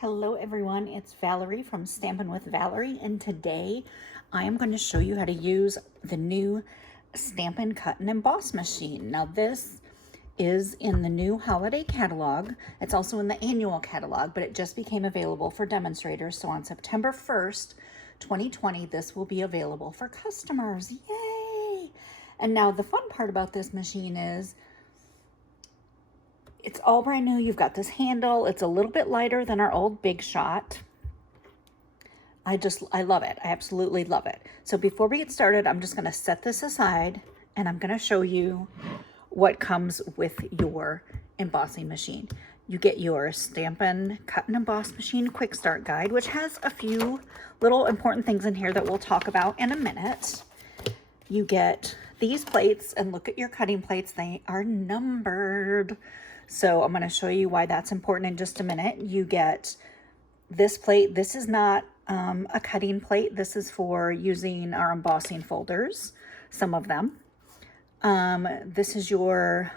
Hello everyone, it's Valerie from Stampin' with Valerie, and today I am going to show you how to use the new Stampin' Cut and Emboss machine. Now this is in the new holiday catalog. It's also in the annual catalog, but it just became available for demonstrators. So on September 1st, 2020, this will be available for customers. Yay! And now the fun part about this machine is it's all brand new. You've got this handle. It's a little bit lighter than our old Big Shot. I love it. I absolutely love it. So before we get started, I'm just going to set this aside and I'm going to show you what comes with your embossing machine. You get your Stampin' Cut and Emboss Machine Quick Start Guide, which has a few little important things in here that we'll talk about in a minute. You get these plates, and look at your cutting plates. They are numbered. So I'm going to show you why that's important in just a minute. You get this plate. This is not a cutting plate. This is for using our embossing folders, some of them. This is your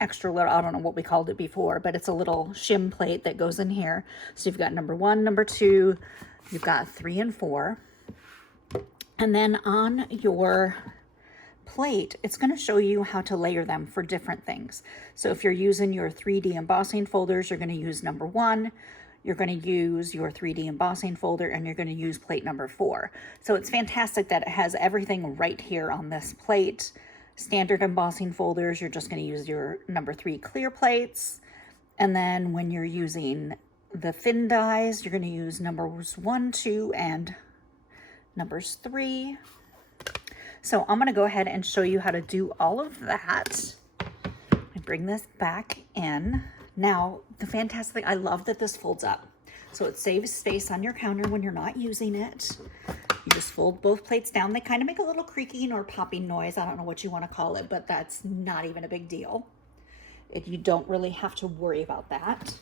extra little, I don't know what we called it before, but it's a little shim plate that goes in here. So you've got number 1, number 2, you've got 3 and 4. And then on your plate, it's going to show you how to layer them for different things. So if you're using your 3D embossing folders, you're going to use number 1, you're going to use your 3D embossing folder, and you're going to use plate number 4. So it's fantastic that it has everything right here on this plate. Standard embossing folders, you're just going to use your number 3 clear plates. And then when you're using the thin dies, you're going to use numbers 1, 2, and numbers 3. So I'm going to go ahead and show you how to do all of that. I bring this back in. Now, the fantastic thing, I love that this folds up. So it saves space on your counter when you're not using it. You just fold both plates down. They kind of make a little creaking or popping noise. I don't know what you want to call it, but that's not even a big deal. You don't really have to worry about that.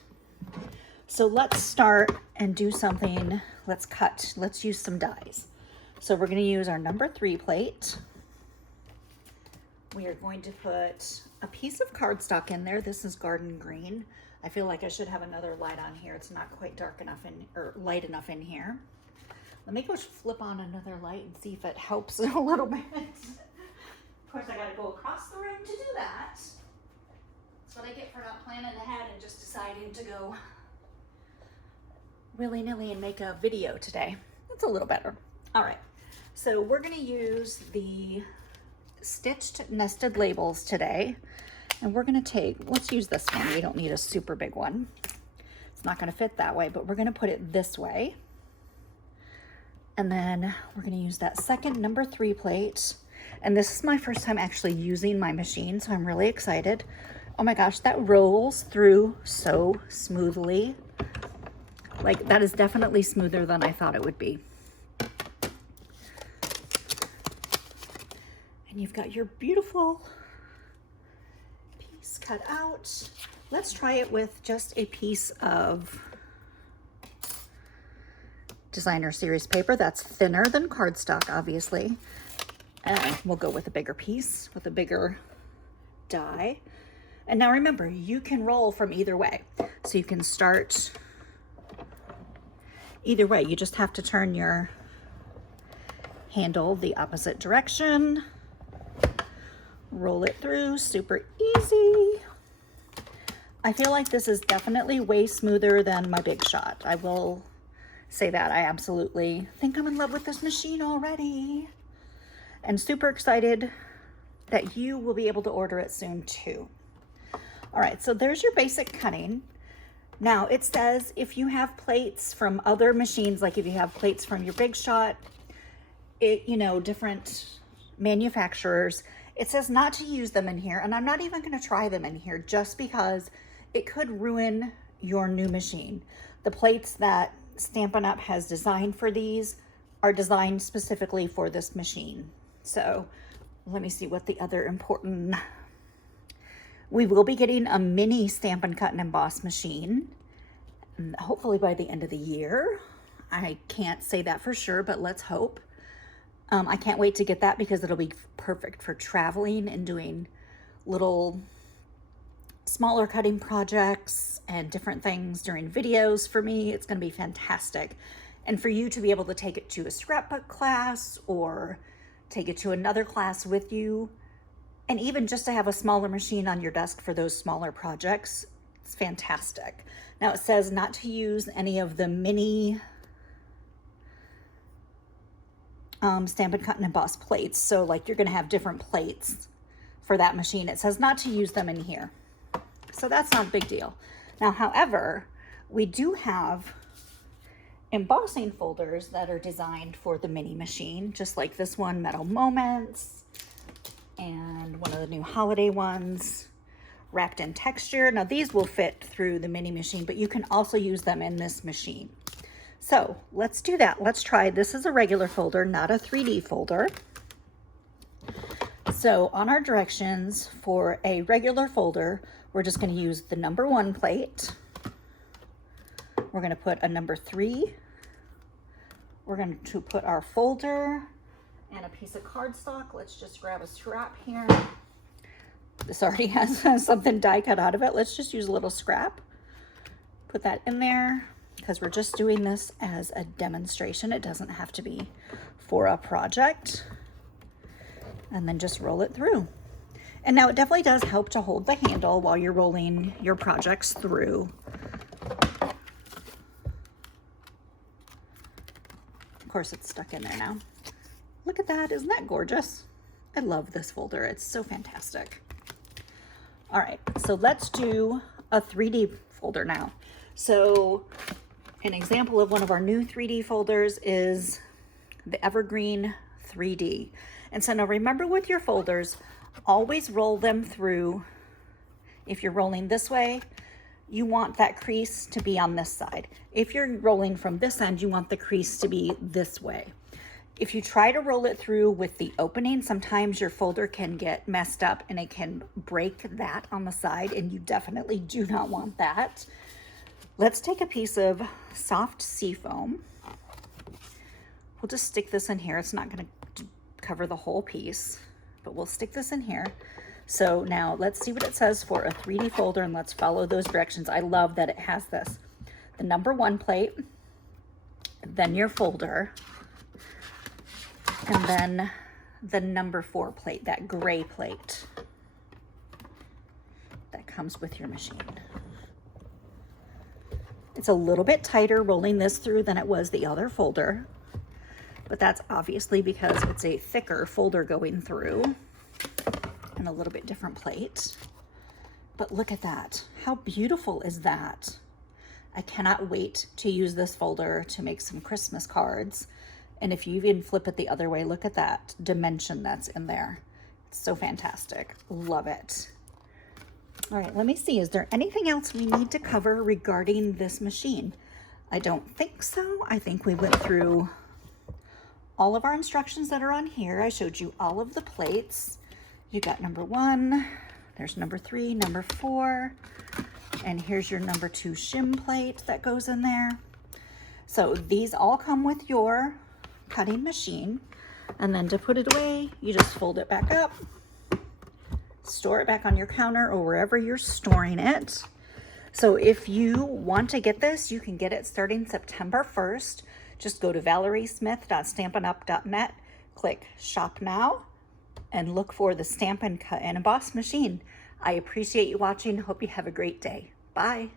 So let's start and do something. Let's cut. Let's use some dies. So we're going to use our number 3 plate. We are going to put a piece of cardstock in there. This is garden green. I feel like I should have another light on here. It's not quite dark enough or light enough in here. Let me go flip on another light and see if it helps a little bit. Of course, I got to go across the room to do that. That's what I get for not planning ahead and just deciding to go willy-nilly and make a video today. That's a little better. All right. So we're going to use the stitched nested labels today, and we're going to take, let's use this one. We don't need a super big one. It's not going to fit that way, but we're going to put it this way. And then we're going to use that second number 3 plate. And this is my first time actually using my machine, so I'm really excited. Oh my gosh, that rolls through so smoothly. Like, that is definitely smoother than I thought it would be. And you've got your beautiful piece cut out. Let's try it with just a piece of designer series paper that's thinner than cardstock, obviously. And we'll go with a bigger piece, with a bigger die. And now remember, you can roll from either way. So you can start either way. You just have to turn your handle the opposite direction. Roll it through, super easy. I feel like this is definitely way smoother than my Big Shot. I will say that. I absolutely think I'm in love with this machine already. And super excited that you will be able to order it soon too. All right, so there's your basic cutting. Now it says if you have plates from other machines, like if you have plates from your Big Shot, different manufacturers, it says not to use them in here, and I'm not even going to try them in here just because it could ruin your new machine. The plates that Stampin' Up! Has designed for these are designed specifically for this machine. So let me see what the other important... We will be getting a mini Stampin' Cut and Emboss machine, hopefully by the end of the year. I can't say that for sure, but let's hope. I can't wait to get that because it'll be perfect for traveling and doing little smaller cutting projects and different things during videos, for me, it's going to be fantastic. And for you to be able to take it to a scrapbook class or take it to another class with you, and even just to have a smaller machine on your desk for those smaller projects, it's fantastic. Now it says not to use any of the mini Stampin' Cut and Emboss plates. So like you're gonna have different plates for that machine. It says not to use them in here. So that's not a big deal. Now, however, we do have embossing folders that are designed for the mini machine, just like this one, Metal Moments, and one of the new holiday ones, Wrapped in Texture. Now these will fit through the mini machine, but you can also use them in this machine. So let's do that. Let's try, this is a regular folder, not a 3D folder. So on our directions for a regular folder, we're just going to use the number 1 plate. We're going to put a number 3. We're going to put our folder and a piece of cardstock. Let's just grab a scrap here. This already has something die cut out of it. Let's just use a little scrap. Put that in there because we're just doing this as a demonstration. It doesn't have to be for a project. And then just roll it through. And now it definitely does help to hold the handle while you're rolling your projects through. Of course, it's stuck in there now. Look at that, isn't that gorgeous? I love this folder, it's so fantastic. All right, so let's do a 3D folder now. So an example of one of our new 3D folders is the Evergreen 3D. And so now remember with your folders, always roll them through. If you're rolling this way, you want that crease to be on this side. If you're rolling from this end, you want the crease to be this way. If you try to roll it through with the opening, sometimes your folder can get messed up and it can break that on the side, and you definitely do not want that. Let's take a piece of soft seafoam. We'll just stick this in here. It's not going to cover the whole piece, but we'll stick this in here. So now let's see what it says for a 3D folder, and let's follow those directions. I love that it has this. The number 1 plate, then your folder, and then the number 4 plate, that gray plate that comes with your machine. It's a little bit tighter rolling this through than it was the other folder, but that's obviously because it's a thicker folder going through and a little bit different plate. But look at that. How beautiful is that? I cannot wait to use this folder to make some Christmas cards. And if you even flip it the other way, look at that dimension that's in there. It's so fantastic. Love it. All right, let me see. Is there anything else we need to cover regarding this machine? I don't think so. I think we went through all of our instructions that are on here. I showed you all of the plates. You got number 1, there's number 3, number 4, and here's your number 2 shim plate that goes in there. So these all come with your cutting machine. And then to put it away, you just fold it back up, store it back on your counter or wherever you're storing it. So if you want to get this, you can get it starting September 1st. Just go to valeriesmith.stampinup.net, click Shop Now, and look for the Stampin' Cut and Emboss machine. I appreciate you watching. Hope you have a great day. Bye.